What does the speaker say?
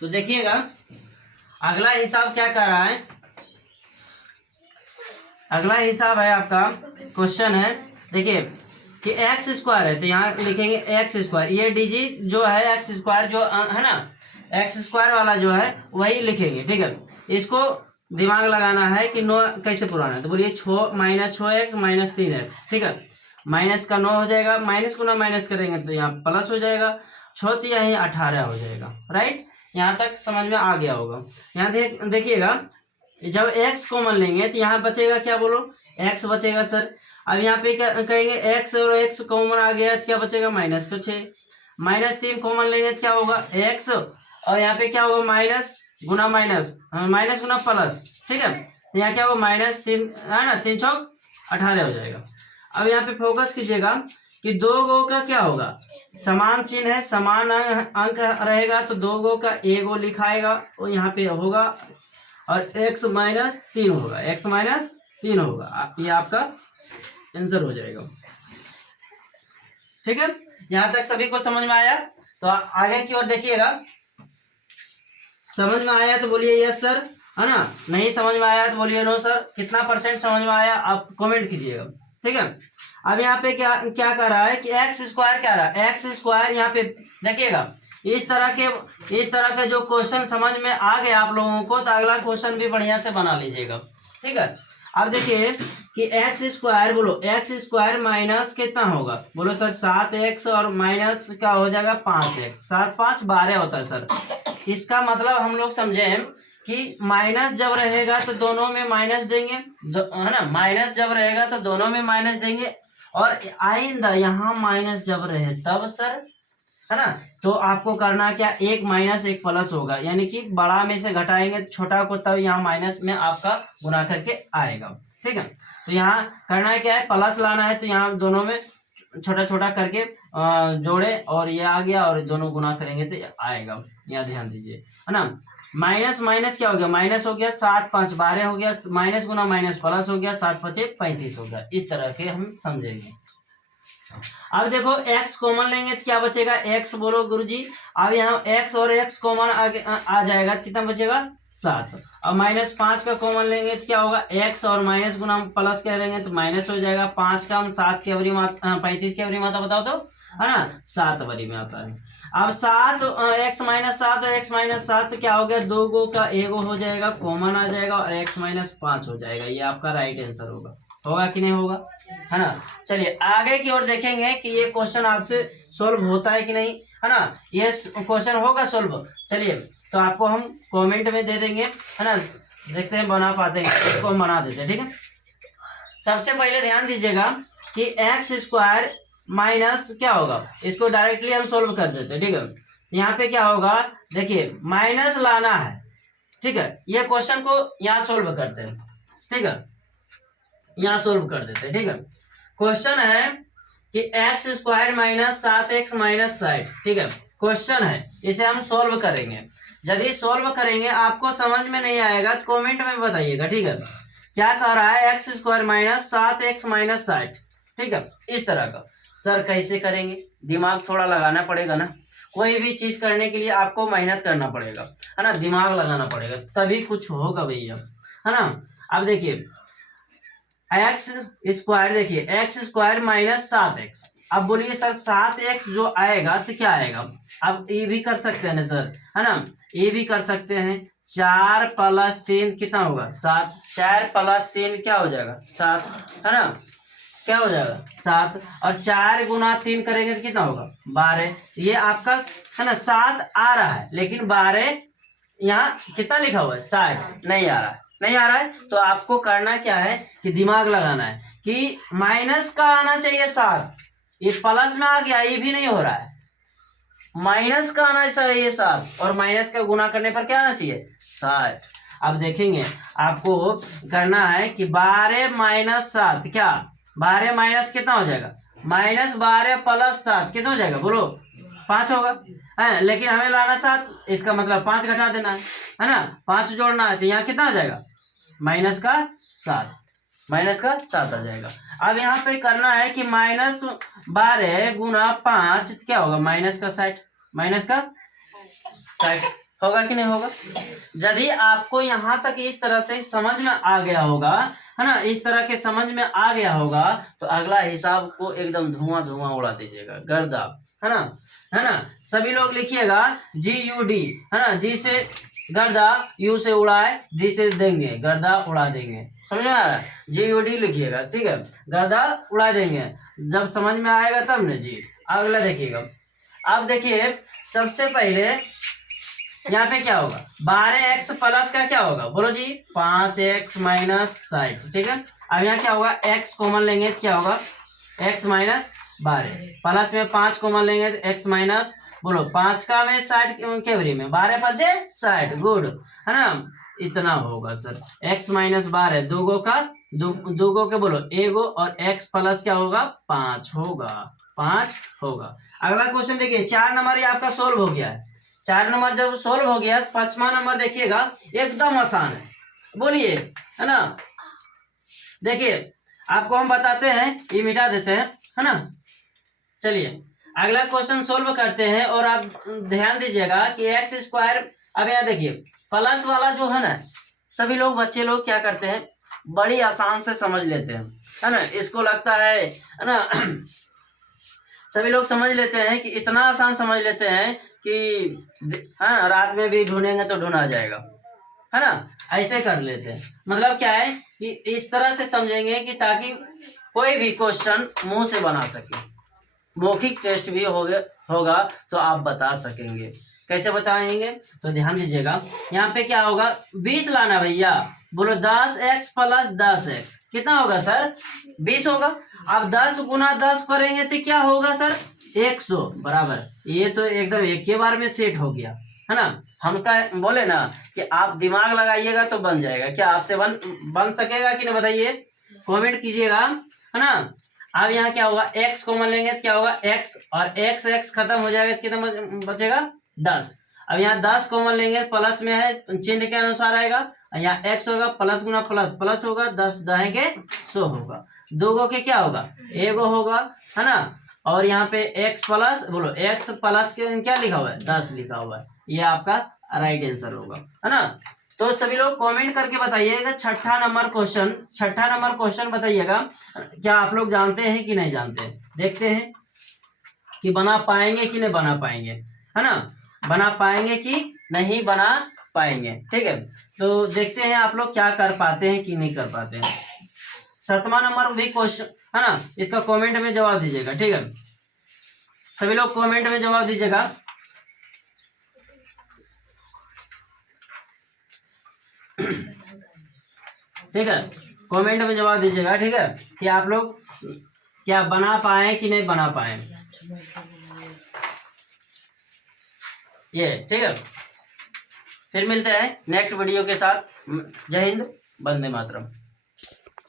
तो देखिएगा अगला हिसाब क्या कर रहा है। अगला हिसाब है आपका, क्वेश्चन है देखिए कि एक्स स्क्वायर है, तो यहाँ लिखेंगे एक्स स्क्वायर, ये डीजी जो है एक्स स्क्वायर जो है ना, एक्स स्क्वायर वाला जो है वही लिखेंगे, ठीक है। इसको दिमाग लगाना है कि 9 कैसे पुराना है, तो बोलिए 6 माइनस 6x माइनस 3x, ठीक है। माइनस का 9 हो जाएगा, माइनस गुना माइनस करेंगे तो यहाँ प्लस हो जाएगा, 6 यही 18 हो जाएगा, राइट। यहाँ तक समझ में आ गया होगा। यहाँ देखिएगा जब x कॉमन लेंगे तो यहाँ बचेगा क्या, बोलो x बचेगा सर। अब यहाँ पे क्या कहेंगे, x और x कॉमन आ गया तो क्या बचेगा, माइनस का 6, माइनस 3 कॉमन लेंगे तो क्या होगा x, और यहाँ पे क्या होगा माइनस गुना माइनस, माइनस गुना प्लस, ठीक है। तो यहाँ क्या होगा माइनस 3 है ना, 3 चौक 18 हो जाएगा। अब यहाँ पे फोकस कीजिएगा कि 2 गो का क्या होगा, समान चिन्ह है, समान अंक रहेगा तो 2 गो का a गो लिखाएगा और यहाँ पे होगा, और x माइनस 3 होगा, x माइनस 3 होगा, ये आपका आंसर हो जाएगा, ठीक है। यहाँ तक सभी को समझ में आया। तो आगे की ओर देखिएगा, समझ में आया तो बोलिए यस सर, है ना, नहीं समझ में आया तो बोलिए नो सर। कितना परसेंट समझ में आया आप कमेंट कीजिएगा, ठीक है। अब यहाँ पे क्या क्या कर रहा है कि एक्स स्क्वायर क्या रहा है, एक्स स्क्वायर यहाँ पे देखिएगा, इस तरह के जो क्वेश्चन समझ में आ गए आप लोगों को, तो अगला क्वेश्चन भी बढ़िया से बना लीजिएगा, ठीक है। अब देखिए कि एक्स स्क्वायर, बोलो एक्स स्क्वायर माइनस कितना होगा, बोलो सर 7x और माइनस क्या हो जाएगा 5x, 7 5 12 होता है सर। इसका मतलब हम लोग समझे कि माइनस जब रहेगा तो दोनों में माइनस देंगे, है ना, माइनस जब रहेगा तो दोनों में माइनस देंगे, और आइंदा यहाँ माइनस जब रहे तब सर, है ना। तो आपको करना क्या, एक माइनस एक प्लस होगा, यानी कि बड़ा में से घटाएंगे छोटा को, तब यहाँ माइनस में आपका गुना करके आएगा, ठीक है। तो यहाँ करना क्या है, प्लस लाना है, तो यहाँ दोनों में छोटा छोटा करके जोड़े और ये आ गया, और दोनों गुना करेंगे तो आएगा, यहाँ ध्यान दीजिए, है ना। माइनस माइनस क्या हो गया, माइनस हो गया, 7 5 12 हो गया, माइनस गुना माइनस प्लस हो गया, 7 5 35 हो गया। इस तरह के हम समझेंगे। अब देखो x कॉमन लेंगे तो क्या बचेगा, x बोलो गुरुजी। अब यहाँ x और x कॉमन आ जाएगा तो कितना बचेगा 7। अब माइनस 5 का कॉमन लेंगे तो क्या होगा, x और माइनस गुना प्लस करेंगे तो माइनस हो जाएगा, 5 का हम 7 के अवरी 35 के अवरी माता बताओ तो, है ना, 7 अवरी में आता है। अब 7 x माइनस 7 और x माइनस 7 क्या हो गया, 2 गो का एगो हो जाएगा, कॉमन आ जाएगा, और x माइनस 5 हो जाएगा। ये आपका राइट आंसर होगा कि नहीं होगा, है ना। चलिए आगे की ओर देखेंगे कि ये क्वेश्चन आपसे सोल्व होता है कि नहीं, है ना। ये क्वेश्चन होगा सोल्व। चलिए तो आपको हम कमेंट में दे देंगे, है ना, देखते हैं बना पाते हैं, इसको हम बना देते हैं, ठीक है। सबसे पहले ध्यान दीजिएगा कि एक्स स्क्वायर माइनस क्या होगा, इसको डायरेक्टली हम सोल्व कर देते हैं, ठीक है। यहाँ पे क्या होगा, देखिए माइनस लाना है, ठीक है। ये क्वेश्चन को यहाँ सोल्व करते हैं, ठीक है, यहाँ सोल्व कर देते हैं, ठीक है। क्वेश्चन है कि x square minus 7x minus 60, ठीक है, क्वेश्चन है, इसे हम सोल्व करेंगे। यदि सोल्व करेंगे आपको समझ में नहीं आएगा तो कमेंट में बताइएगा, ठीक है। क्या कह रहा है, x square minus 7x minus 60, ठीक है, इस तरह का। सर कैसे करेंगे, दिमाग थोड़ा लगाना पड़ेगा ना, कोई भी चीज करने के लिए आपको मेहनत करना पड़ेगा, है ना, दिमाग लगाना पड़ेगा, तभी कुछ होगा भैया, है ना। अब देखिए एक्स स्क्वायर, देखिए एक्स स्क्वायर माइनस 7x, अब बोलिए सर 7x जो आएगा तो क्या आएगा, अब ये भी कर सकते हैं ना सर, है ना, ये भी कर सकते हैं। 4 + 3 कितना होगा 7, 4 + 3 क्या हो जाएगा 7, है ना, क्या हो जाएगा 7, और 4 गुना 3 करेंगे तो कितना होगा 12। ये आपका है ना 7 आ रहा है, लेकिन 12 यहाँ कितना लिखा हुआ है 60 नहीं आ रहा है, नहीं आ रहा है। तो आपको करना क्या है कि दिमाग लगाना है कि माइनस का आना चाहिए 7, ये प्लस में आ गया, ये भी नहीं हो रहा है, माइनस का आना चाहिए 7, और माइनस का गुना करने पर क्या आना चाहिए 60। अब देखेंगे आपको करना है कि 12 माइनस 7 क्या, 12 माइनस कितना हो जाएगा, माइनस 12 + 7 कितना हो जाएगा, बोलो 5 होगा, है, लेकिन हमें लाना 7, इसका मतलब 5 घटा देना है ना, 5 जोड़ना है, तो यहाँ कितना आ जाएगा माइनस का 7, माइनस का 7 आ जाएगा। अब यहाँ पे करना है कि माइनस 12 गुना 5 क्या होगा, माइनस का 60, माइनस का 60, होगा कि नहीं होगा? यदि आपको यहाँ तक इस तरह से समझ में आ गया होगा, है ना, इस तरह के समझ में आ गया होगा, तो अगला हिसाब को एकदम धुआं धुआं उड़ा दीजिएगा, गर्दा, है ना, है ना। सभी लोग लिखिएगा GUD, है ना, जी से गर्दा, यू से उड़ाए, डी से देंगे, गर्दा उड़ा देंगे, समझ में आ रहा है? GUD लिखिएगा, ठीक है, गर्दा उड़ा देंगे। जब समझ में आएगा तब ना जी। अगला देखिएगा, अब देखिए सबसे पहले यहाँ पे क्या होगा, 12x प्लस का क्या होगा, बोलो जी, 5x माइनस 60, ठीक है। अब यहाँ क्या होगा, x कॉमन लेंगे तो क्या होगा, x माइनस 12, प्लस में 5 कॉमन लेंगे तो x माइनस, बोलो 5 का में 60 के बरी में 12 5 60, गुड, है ना, इतना होगा सर। x माइनस 12 दूगो का दूगो के बोलो एगो, और x प्लस क्या होगा, 5 होगा, 5 होगा। अगला क्वेश्चन देखिए, 4 नंबर ये आपका सोल्व हो गया है। 4 नंबर जब सोल्व हो गया, 5वां नंबर देखिएगा, एकदम आसान है, बोलिए, है ना। देखिए आपको हम बताते हैं, ये मिटा देते हैं, है ना। चलिए अगला क्वेश्चन सोल्व करते हैं, और आप ध्यान दीजिएगा कि एक्स स्क्वायर, अब यहाँ देखिए प्लस वाला जो है ना, सभी लोग बच्चे लोग क्या करते हैं, बड़ी आसान से समझ लेते हैं, है ना, इसको लगता है ना सभी लोग समझ लेते हैं कि इतना आसान समझ लेते हैं कि हाँ रात में भी ढूंढेंगे तो ढूंढा जाएगा, है ना, ऐसे कर लेते हैं। मतलब क्या है कि इस तरह से समझेंगे कि ताकि कोई भी क्वेश्चन मुंह से बना सके, मौखिक टेस्ट भी होगा तो आप बता सकेंगे। कैसे बताएंगे, तो ध्यान दीजिएगा, यहाँ पे क्या होगा, 20 लाना भैया, बोलो 10x प्लस 10x कितना होगा सर, 20 होगा। अब 10 गुना 10 करेंगे तो क्या होगा सर, 100 बराबर, ये तो एकदम एक के बार में सेट हो गया, है ना। हम का बोले ना कि आप दिमाग लगाइएगा तो बन जाएगा, क्या आपसे बन सकेगा कि नहीं बताइए, कमेंट कीजिएगा, है ना। अब यहाँ क्या होगा, x कॉमन लेंगे तो क्या होगा, x, और x खत्म हो जाएगा तो कितना बचेगा, 10। अब यहाँ 10 कॉमन लेंगे, प्लस में है चिन्ह के अनुसार आएगा, यहाँ x होगा, प्लस गुना प्लस प्लस होगा, 10 दहे के 100 होगा, दोगो के क्या होगा, एगो होगा, है ना। और यहाँ पे x प्लस, बोलो x प्लस के क्या लिखा हुआ है, 10 लिखा हुआ है, ये आपका राइट आंसर होगा, है ना। तो सभी लोग कमेंट करके बताइएगा, छठा नंबर क्वेश्चन बताइएगा, क्या आप लोग जानते हैं कि नहीं जानते हैं, देखते हैं कि बना पाएंगे कि नहीं बना पाएंगे, है ना, बना पाएंगे कि नहीं बना पाएंगे, ठीक है। तो देखते हैं आप लोग क्या कर पाते हैं कि नहीं कर पाते हैं। 7वां नंबर भी क्वेश्चन, है ना, इसका कमेंट में जवाब दीजिएगा, ठीक है, सभी लोग कमेंट में जवाब दीजिएगा। ठीक है, कमेंट में जवाब दीजिएगा, ठीक है, कि आप लोग क्या बना पाए कि नहीं बना पाए, ये ठीक है। फिर मिलते हैं नेक्स्ट वीडियो के साथ। जय हिंद, वंदे मातरम।